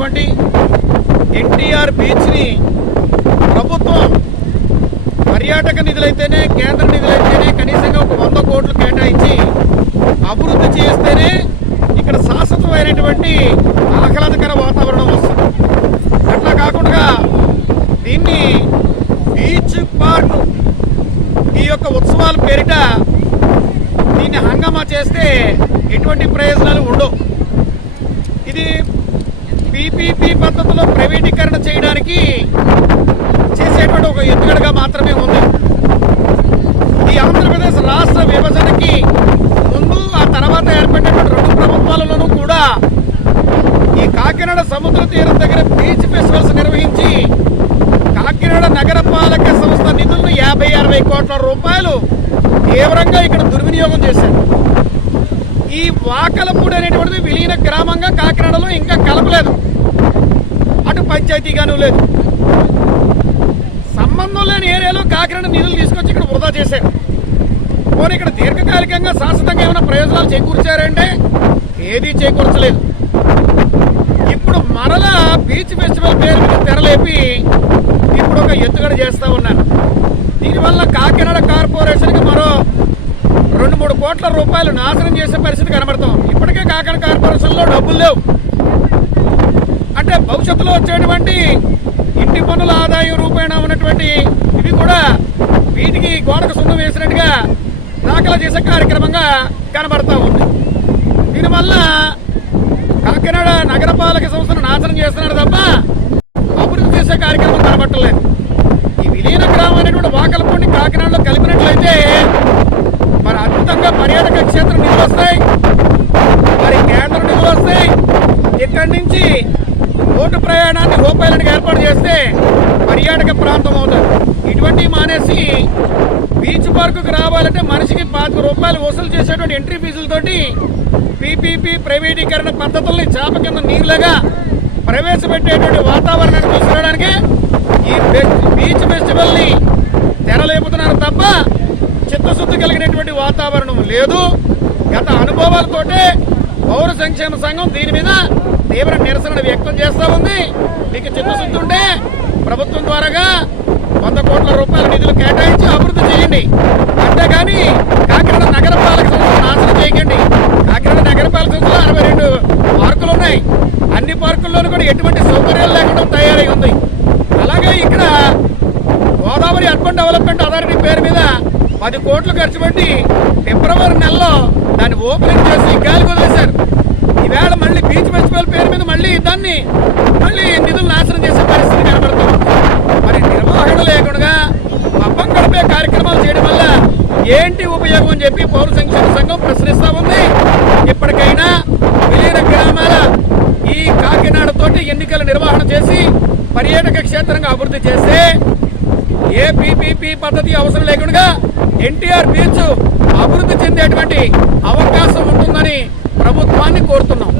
ఉన్నటువంటి ఎన్టీఆర్ బీచ్ని ప్రభుత్వం పర్యాటక నిధులైతేనే కేంద్ర నిధులైతేనే కనీసంగా ఒక వంద కోట్లు కేటాయించి అభివృద్ధి చేస్తేనే ఇక్కడ శాశ్వతమైనటువంటి ఆహ్లాదకర వాతావరణం వస్తుంది. అట్లా కాకుండా దీన్ని బీచ్ పార్క్ ఈ యొక్క ఉత్సవాల పేరిట దీన్ని హంగామా చేస్తే ఎటువంటి ప్రయోజనాలు ఉండవు. ఇది పీపీపీ పద్ధతిలో ప్రైవేటీకరణ చేయడానికి చేసేటువంటి ఒక ఎత్తుగడగా మాత్రమే ఉంది. ఈ ఆంధ్రప్రదేశ్ రాష్ట్ర విభజనకి ముందు ఆ తర్వాత ఏర్పడినటువంటి రెండు ప్రభుత్వాలలోనూ కూడా ఈ కాకినాడ సముద్ర తీరం దగ్గర బీచ్ ఫెస్టివల్స్ నిర్వహించి కాకినాడ నగరపాలక సంస్థ నిధులను యాభై అరవై కోట్ల రూపాయలు తీవ్రంగా ఇక్కడ దుర్వినియోగం చేశారు. ఈ వాకలపూడి అనేటువంటిది విలీన గ్రామంగా కాకినాడలో ఇంకా కలపలేదు లేదు. సంబంధం లేని ఏరియాలో కాకినాడ నిధులు తీసుకొచ్చి ఇక్కడ వృధా చేశారు. పోనీ ఇక్కడ దీర్ఘకాలికంగా శాశ్వతంగా ఏమైనా ప్రయోజనాలు చేకూర్చారంటే ఏదీ చేకూర్చలేదు. ఇప్పుడు మరలా బీచ్ ఫెస్టివల్ పేరు మీద తెరలేపి ఇప్పుడు ఒక ఎత్తుగడ చేస్తా ఉన్నారు. దీనివల్ల కాకినాడ కార్పొరేషన్కి మరో రెండు మూడు కోట్ల రూపాయలు నాశనం చేసే పరిస్థితి కనబడతాం ఇప్పటికే కాకినాడ కార్పొరేషన్లో డబ్బులు లేవు. అంటే భవిష్యత్తులో వచ్చేటువంటి ఇంటి పన్నుల ఆదాయం రూపేణా ఉన్నటువంటి ఇవి కూడా వీటికి గోడకు సున్నం వేసినట్టుగా దాఖలు చేసే కార్యక్రమంగా కనబడతా ఉంది. దీనివల్ల కాకినాడ నగరపాలక సంస్థను నాశనం చేస్తున్నారు తప్ప అభివృద్ధి చేసే కార్యక్రమం కనబట్టలేదు. ఈ విలీన గ్రామం అనేటువంటి వాకలపూడిని కాకినాడలో కలిపినట్లయితే మరి అద్భుతంగా పర్యాటక క్షేత్రం నిధులు వస్తాయి. మరి కేంద్రం నిధులు వస్తాయి. ఇక్కడి నుంచి రోడ్డు ప్రయాణాన్ని రూపాయలకు ఏర్పాటు చేస్తే పర్యాటక ప్రాంతం అవుతుంది. ఇటువంటి మానేసి బీచ్ పార్కుకు రావాలంటే మనిషికి పాతిక రూపాయలు వసూలు చేసేటువంటి ఎంట్రీ ఫీజులతోటి పీపీపీ ప్రైవేటీకరణ పద్ధతుల్ని చేప కింద నీళ్ళగా ప్రవేశపెట్టేటువంటి వాతావరణాన్ని తీసుకురావడానికి ఈ బీచ్ ఫెస్టివల్ని తెరలేపుతున్నారు తప్ప చిత్తశుద్ధి కలిగినటువంటి వాతావరణం లేదు. గత అనుభవాలతోటే పౌర సంక్షేమ సంఘం దీని మీద తీవ్ర నిరసన వ్యక్తం చేస్తూ ఉంది. మీకు చిత్తశుద్ధి ఉంటే ప్రభుత్వం ద్వారాగా వంద కోట్ల రూపాయల నిధులు కేటాయించి అభివృద్ధి చేయండి. అంతేగాని కాకినాడ నగరపాలక సంస్థ నాశనం చేయకండి. కాకినాడ నగరపాలక సంస్థలో అరవై రెండు పార్కులు ఉన్నాయి. అన్ని పార్కుల్లోనూ కూడా ఎటువంటి సౌకర్యాలు లేకుండా తయారై ఉంది. అలాగే ఇక్కడ గోదావరి అర్బన్ డెవలప్మెంట్ అథారిటీ పేరు మీద పది కోట్లు ఖర్చు పెట్టి ఫిబ్రవరి నెలలో దాన్ని ఓపెనింగ్ చేసి గాలి వదిలేశారు ఈవేళ మళ్ళీ బీచ్ ఫెస్టివల్ పేరు మీద మళ్ళీ దాన్ని మళ్ళీ నిధులు నాశనం చేసే పరిస్థితి కనబడుతుంది మరి నిర్వహణ లేకుండా పబ్బం గడిపే కార్యక్రమాలు చేయడం వల్ల ఏంటి ఉపయోగం అని చెప్పి పౌర సంక్షేమ సంఘం ప్రశ్నిస్తా ఉంది. ఇప్పటికైనా విలీన గ్రామాల ఈ కాకినాడ తోటి ఎన్నికల నిర్వహణ చేసి పర్యాటక క్షేత్రంగా అభివృద్ధి చేస్తే ఏ పీపీపీ పద్ధతి అవసరం లేకుండా ఎన్టీఆర్ బీచ్ అభివృద్ధి చెందేటువంటి అవకాశం ఉంటుందని ప్రభుత్వాన్ని కోరుతున్నాం.